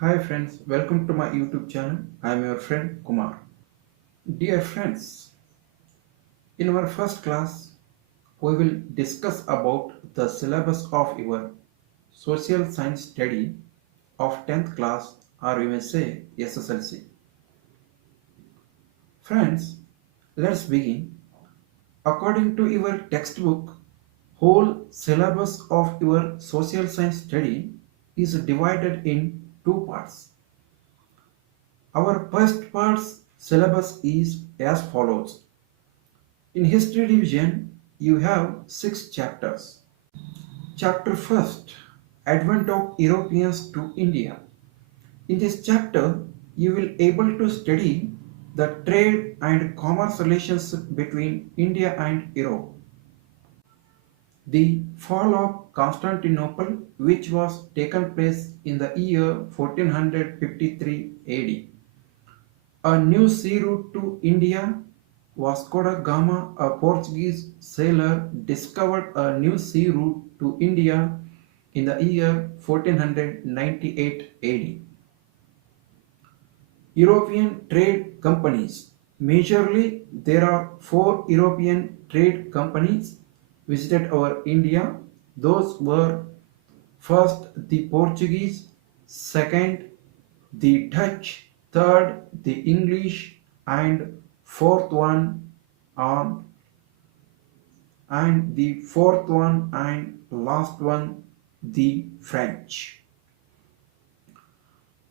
Hi friends, welcome to my YouTube channel. I am your friend Kumar. Dear friends, in our first class, we will discuss about the syllabus of your social science study of 10th class, or you may say SSLC. Friends, let's begin. According to your textbook, whole syllabus of your social science study is divided in two parts. Our first part's syllabus is as follows. In History Division, you have 6 chapters. Chapter 1st, Advent of Europeans to India. In this chapter, you will able to study the trade and commerce relations between India and Europe. The fall of Constantinople, which was taken place in the year 1453 AD. A new sea route to India. Vasco da Gama, a Portuguese sailor, discovered a new sea route to India in the year 1498 AD. European trade companies. Majorly, there are 4 European trade companies visited our India. Those were first the Portuguese, second the Dutch, third the English, and fourth one on and the fourth one and last one the French.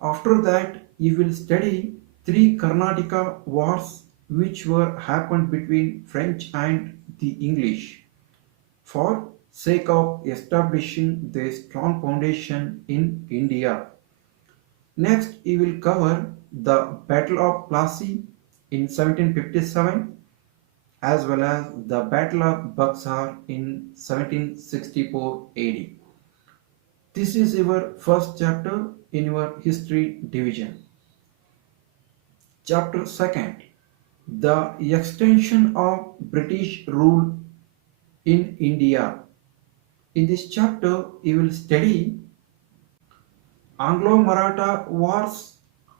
After that you will study 3 Karnataka wars which were happened between French and the English for sake of establishing the strong foundation in India. Next, we will cover the Battle of Plassey in 1757 as well as the Battle of Buxar in 1764 AD. This is your first chapter in your history division. Chapter 2nd, the extension of British rule in India. In this chapter, you will study Anglo-Maratha Wars,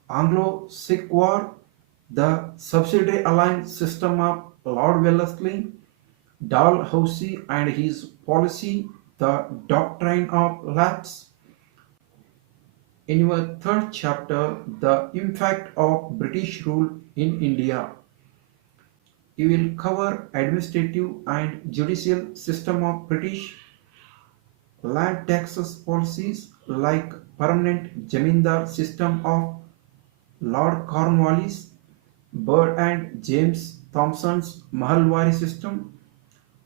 Anglo-Sikh War, the subsidiary alliance system of Lord Wellesley, Dalhousie and his policy, the doctrine of lapse. In your third chapter, the impact of British rule in India. You will cover administrative and judicial system of British, land taxes policies like permanent Jamindar system of Lord Cornwallis, Bird and James Thomson's Mahalwari system,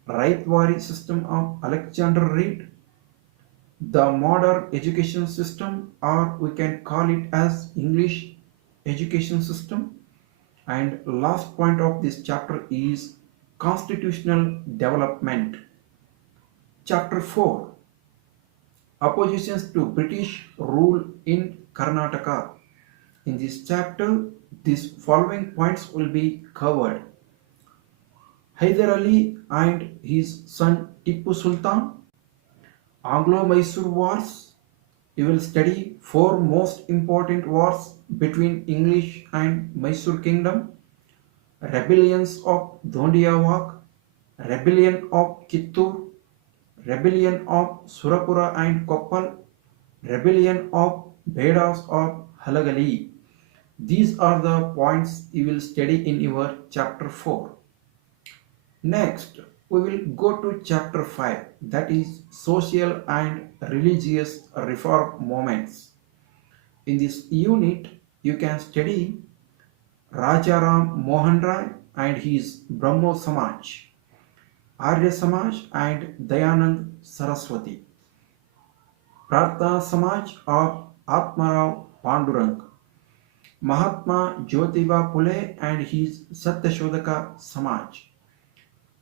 Raithwari system of Alexander Reed, the modern education system, or we can call it as English education system. And last point of this chapter is constitutional development. Chapter 4, oppositions to British rule in Karnataka. In this chapter, these following points will be covered. Hyder Ali and his son Tipu Sultan, Anglo-Mysore Wars. You will study 4 most important wars between English and Mysore Kingdom, rebellions of Dhondiawak, rebellion of Kittur, rebellion of Surapura and Koppal, rebellion of Bedas of Halagali. These are the points you will study in your chapter 4. Next, we will go to chapter 5, that is social and religious reform movements. In this unit, you can study Rajaram Mohan Rai and his Brahmo Samaj, Arya Samaj and Dayanand Saraswati, Prarthana Samaj of Atmarao Pandurang, Mahatma Jyotiba Phule and his Satyashodhaka Samaj,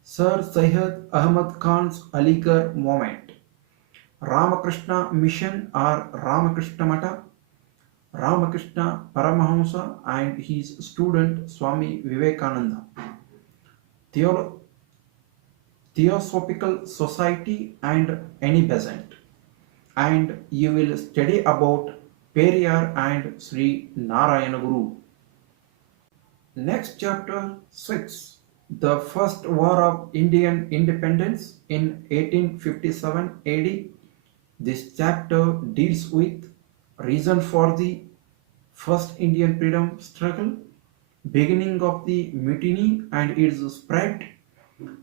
Sir Syed Ahmad Khan's Aligarh movement, Ramakrishna Mission or Ramakrishna Mata, Ramakrishna Paramahamsa and his student Swami Vivekananda, Theolo- Theosophical Society and Annie Besant. And you will study about Periyar and Sri Narayana Guru. Next chapter 6. The First War of Indian Independence in 1857 AD. This chapter deals with reason for the first Indian freedom struggle, beginning of the mutiny and its spread,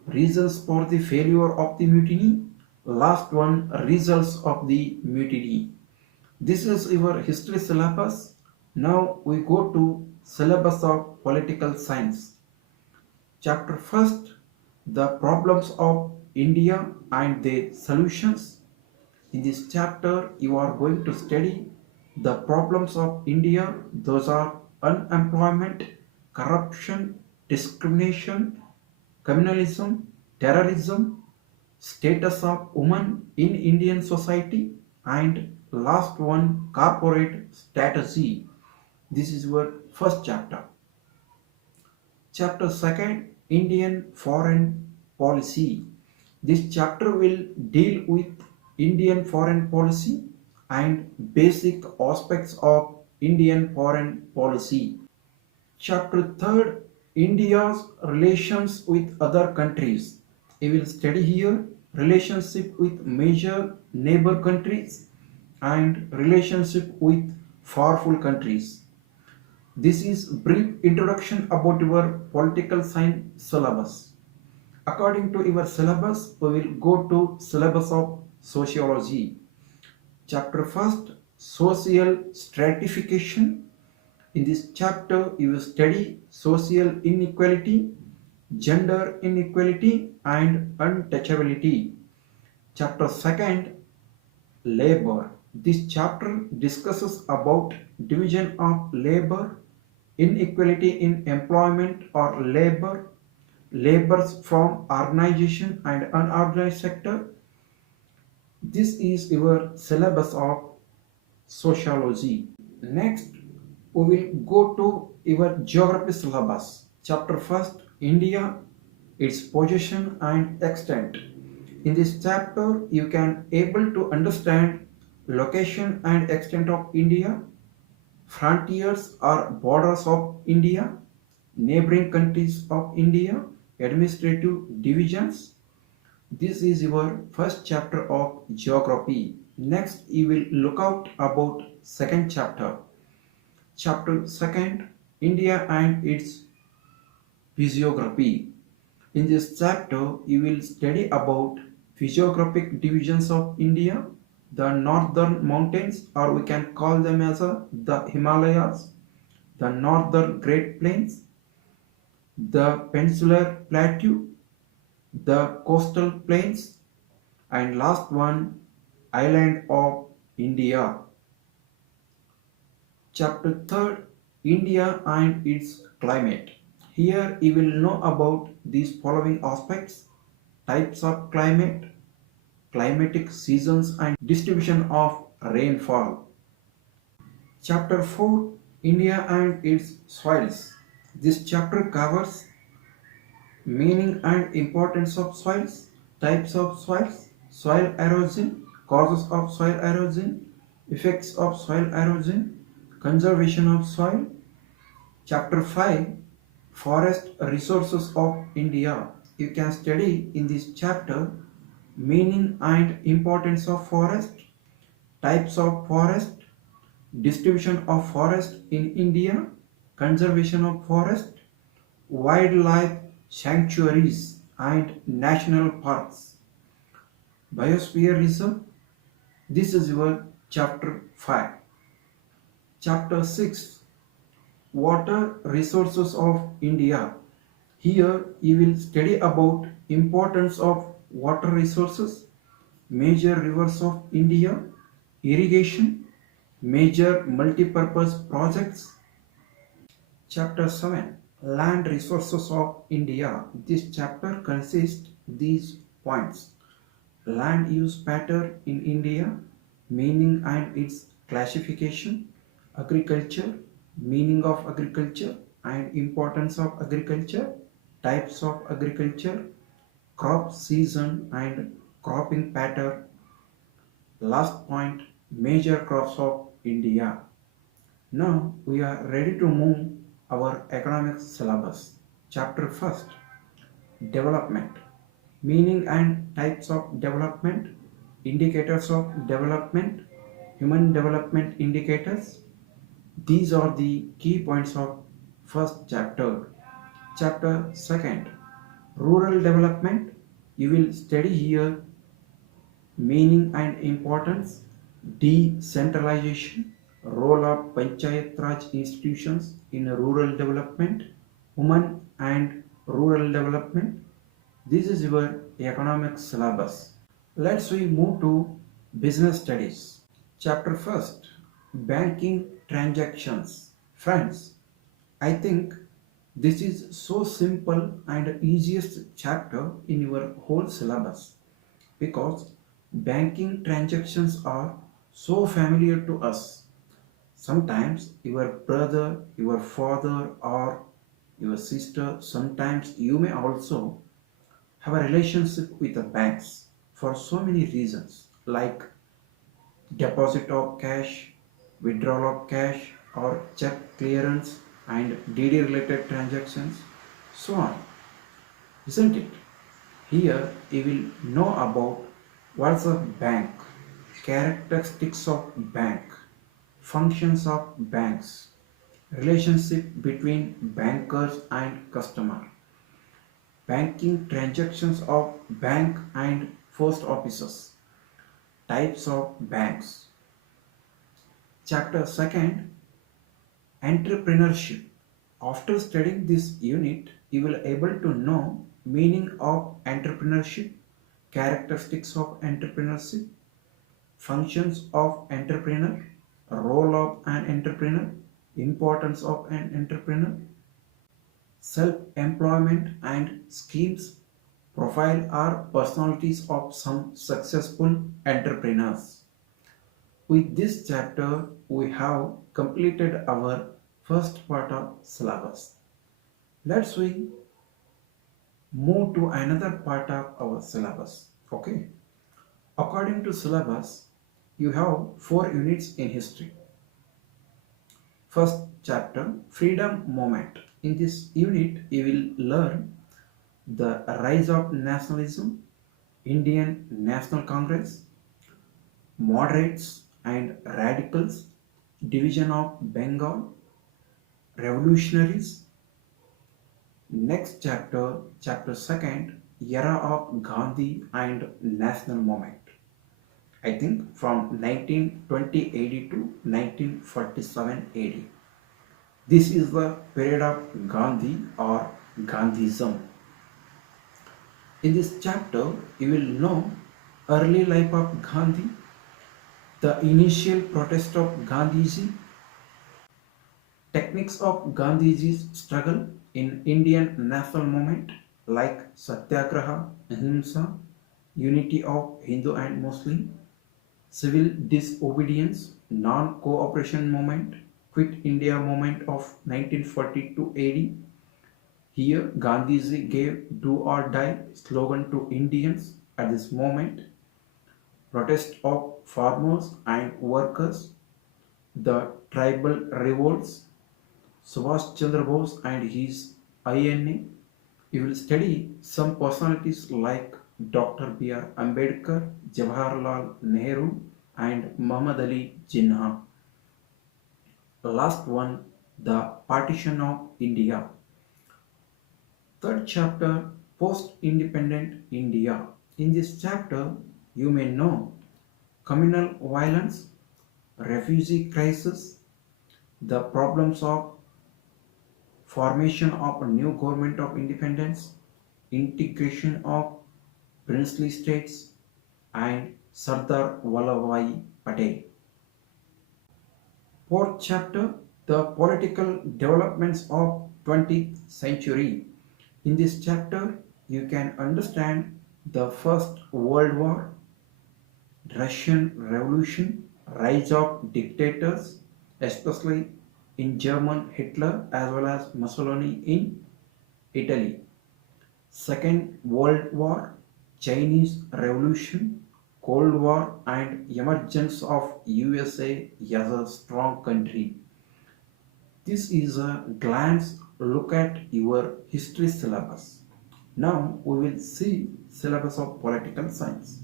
reasons for the failure of the mutiny, last one, results of the mutiny. This is your history syllabus. Now we go to syllabus of political science. Chapter first, the problems of India and their solutions. In this chapter, you are going to study the problems of India. Those are unemployment, corruption, discrimination, communalism, terrorism, status of women in Indian society, and last one, corporate strategy. This is your first chapter. Chapter second, Indian foreign policy. This chapter will deal with Indian foreign policy and basic aspects of Indian foreign policy. Chapter 3, India's relations with other countries. We will study here relationship with major neighbor countries and relationship with powerful countries. This is brief introduction about your political science syllabus. According to your syllabus, we will go to syllabus of sociology. Chapter first, social stratification. In this chapter, you will study social inequality, gender inequality, and untouchability. Chapter second, labor. This chapter discusses about division of labor, inequality in employment or labor, labors from organization and unorganized sector. This is your syllabus of sociology. Next, we will go to your geography syllabus. Chapter first, India, its position and extent. In this chapter, you can able to understand location and extent of India, frontiers or borders of India, neighboring countries of India, administrative divisions. This is your first chapter of geography. Next, you will look out about second chapter. Chapter second, India and its physiography. In this chapter, you will study about physiographic divisions of India, the northern mountains, or we can call them as the Himalayas, the northern Great Plains, the peninsular plateau, the coastal plains, and last one, island of India. Chapter 3, India and its climate. Here you will know about these following aspects: types of climate, climatic seasons and distribution of rainfall. Chapter 4, India and its soils. This chapter covers meaning and importance of soils, types of soils, soil erosion, causes of soil erosion, effects of soil erosion, conservation of soil. Chapter 5, Forest Resources of India. You can study in this chapter meaning and importance of forest, types of forest, distribution of forest in India, conservation of forest, wildlife sanctuaries and national parks, biosphere reserve. This is your chapter 5. Chapter 6, Water Resources of India. Here you will study about importance of water resources, major rivers of India, irrigation, major multi-purpose projects. Chapter 7, Land Resources of India. This chapter consists these points: land use pattern in India, meaning and its classification, agriculture, meaning of agriculture and importance of agriculture, types of agriculture, crop season and cropping pattern. Last point, major crops of India. Now we are ready to move our economics syllabus. Chapter first, development. Meaning and types of development, indicators of development, human development indicators. These are the key points of first chapter. Chapter second, rural development. You will study here meaning and importance, decentralization, role of Panchayat Raj institutions in rural development, women and rural development. This is your economic syllabus. Let's we move to business studies. Chapter first, banking transactions. Friends, I think this is so simple and easiest chapter in your whole syllabus because banking transactions are so familiar to us. Sometimes your brother, your father, or your sister, sometimes you may also have a relationship with the banks for so many reasons like deposit of cash, withdrawal of cash, or check clearance and DD related transactions, so on, isn't it? Here you will know about what's a bank, characteristics of bank, functions of banks, relationship between bankers and customer, banking transactions of bank and post offices, types of banks. Chapter 2nd, entrepreneurship. After studying this unit, you will able to know meaning of entrepreneurship, characteristics of entrepreneurship, functions of entrepreneur, role of an entrepreneur, importance of an entrepreneur, self-employment and schemes, profile or personalities of some successful entrepreneurs. With this chapter, we have completed our first part of syllabus. Let's we move to another part of our syllabus. Okay. According to syllabus, you have 4 units in history. First chapter, freedom movement. In this unit, you will learn the rise of nationalism, Indian National Congress, moderates and radicals, division of Bengal, revolutionaries. Next chapter, chapter second, era of Gandhi and national movement. I think from 1920 AD to 1947 AD. This is the period of Gandhi or Gandhism. In this chapter, you will know early life of Gandhi, the initial protest of Gandhiji, techniques of Gandhiji's struggle in Indian national movement like Satyagraha, Ahimsa, unity of Hindu and Muslim, civil disobedience, non-cooperation movement, Quit India movement of 1942 AD. Here Gandhiji gave do or die slogan to Indians at this moment. Protest of farmers and workers, the tribal revolts, Subhash Chandra Bose and his INA. You will study some personalities like Dr. B.R. Ambedkar, Jawaharlal Nehru, and Muhammad Ali Jinnah. Last one, the partition of India. Third chapter, post-independent India. In this chapter, you may know communal violence, refugee crisis, the problems of formation of a new government of independence, integration of princely states, and Sardar Vallabhbhai Patel. Fourth chapter, the political developments of 20th century. In this chapter, you can understand the First World War, Russian Revolution, rise of dictators, especially in German Hitler as well as Mussolini in Italy. Second World War, Chinese Revolution, Cold War and emergence of USA as a strong country. This is a glance look at your history syllabus. Now we will see syllabus of political science.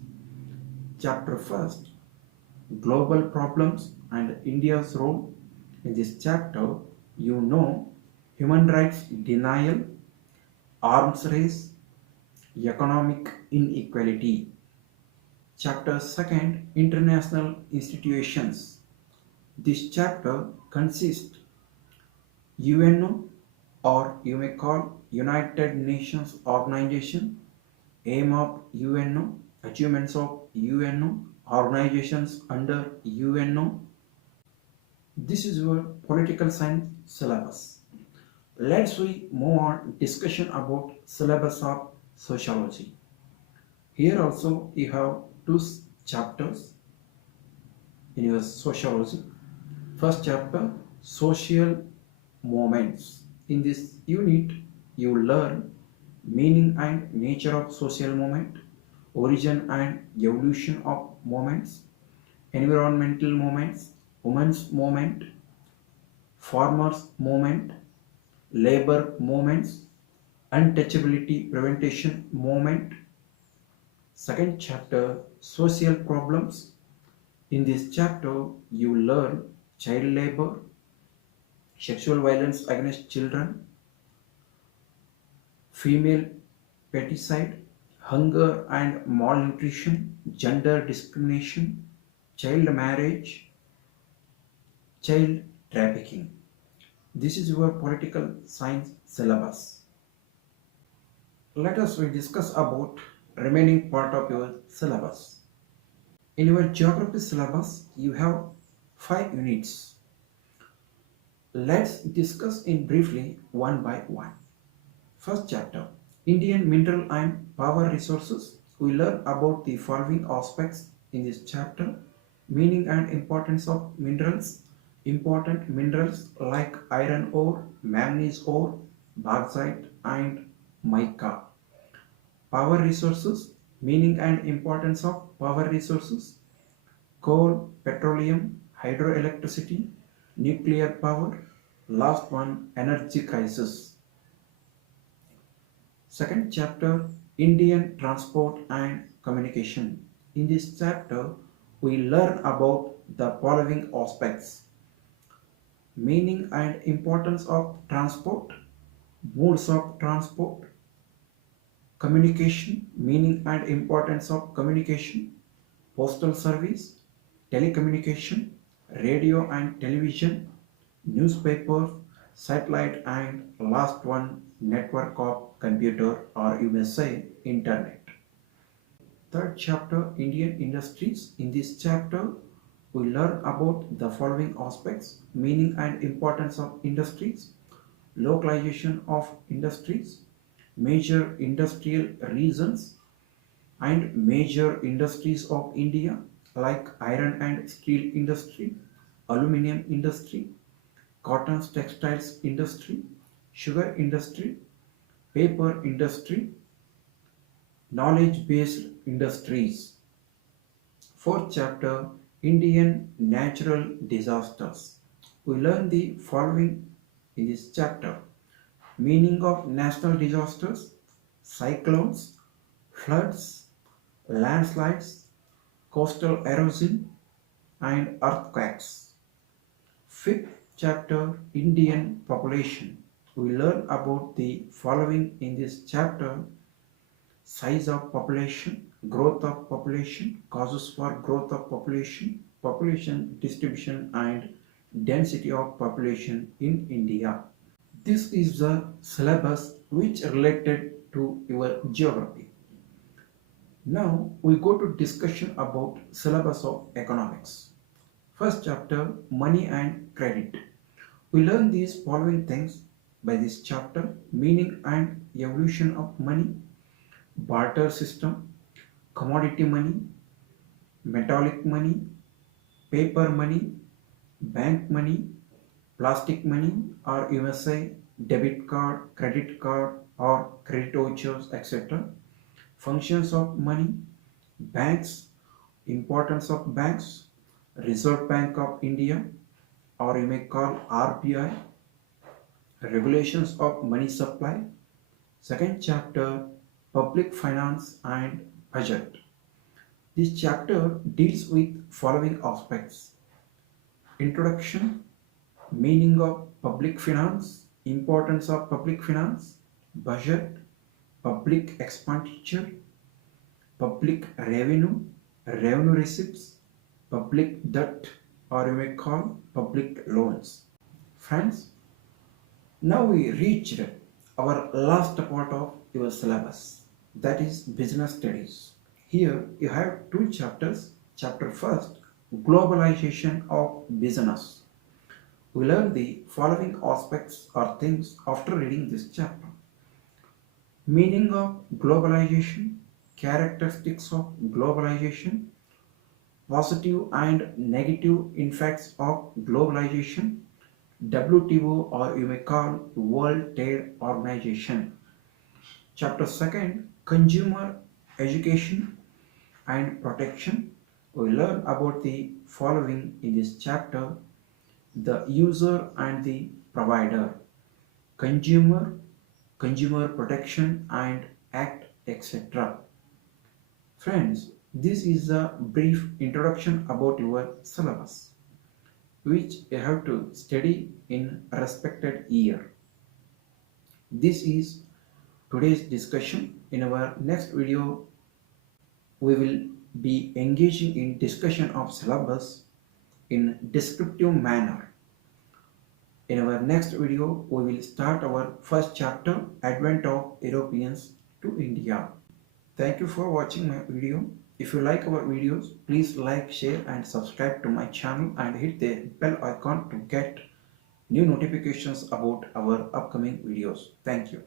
Chapter first, global problems and India's role. In this chapter, you know human rights denial, arms race, economic inequality. Chapter second, international institutions. This chapter consists UNO, or you may call United Nations Organization, aim of UNO, achievements of UNO, organizations under UNO. This is your political science syllabus. Let's we move on discussion about syllabus of sociology. Here also you have two chapters in your sociology. First chapter, social movements. In this unit, you learn meaning and nature of social movement, origin and evolution of movements, environmental movements, women's movement, farmers movement, labor movements, untouchability prevention movement. Second chapter, social problems. In this chapter, you learn child labor, sexual violence against children, female patricide, hunger and malnutrition, gender discrimination, child marriage, child trafficking. This is your political science syllabus. Let us discuss about remaining part of your syllabus. In your geography syllabus, you have 5 units. Let's discuss in briefly one by one. First chapter, Indian mineral and power resources. We learn about the following aspects in this chapter: meaning and importance of minerals, important minerals like iron ore, manganese ore, bauxite and mica. Power resources, meaning and importance of power resources, coal, petroleum, hydroelectricity, nuclear power. Last one, energy crisis. Second chapter, Indian transport and communication. In this chapter, we learn about the following aspects: meaning and importance of transport, modes of transport, communication, meaning and importance of communication, postal service, telecommunication, radio and television, newspaper, satellite, and last one, network of computer, or you may say internet. Third chapter, Indian industries. In this chapter, we learn about the following aspects: meaning and importance of industries, localization of industries, major industrial regions, and major industries of India like iron and steel industry, aluminium industry, cotton textiles industry, sugar industry, paper industry, knowledge based industries. Fourth chapter, Indian natural disasters. We learn the following in this chapter: meaning of national disasters, cyclones, floods, landslides, coastal erosion, and earthquakes. Fifth chapter, Indian population. We learn about the following in this chapter: size of population, growth of population, causes for growth of population, population distribution, and density of population in India. This is the syllabus which related to your geography. Now we go to discussion about syllabus of economics. First chapter, money and credit. We learn these following things by this chapter: meaning and evolution of money, barter system, commodity money, metallic money, paper money, bank money, plastic money, or you may say debit card, credit card, or credit vouchers, etc. Functions of money, banks, importance of banks, Reserve Bank of India, or you may call RBI, regulations of money supply. Second chapter, public finance and budget. This chapter deals with following aspects: introduction, meaning of public finance, importance of public finance, budget, public expenditure, public revenue, revenue receipts, public debt, or you may call public loans. Friends, now we reached our last part of your syllabus, that is business studies. Here you have two chapters. Chapter first, globalization of business. We learn the following aspects or things after reading this chapter: meaning of globalization, characteristics of globalization, positive and negative effects of globalization, WTO, or you may call World Trade Organization. Chapter 2, consumer education and protection. We learn about the following in this chapter: the user and the provider, consumer, consumer protection and act, etc. Friends, this is a brief introduction about your syllabus, which you have to study in respected year. This is today's discussion. In our next video, we will be engaging in discussion of syllabus in descriptive manner. In our next video, we will start our first chapter, Advent of Europeans to India. Thank you for watching my video. If you like our videos, please like, share and subscribe to my channel and hit the bell icon to get new notifications about our upcoming videos. Thank you.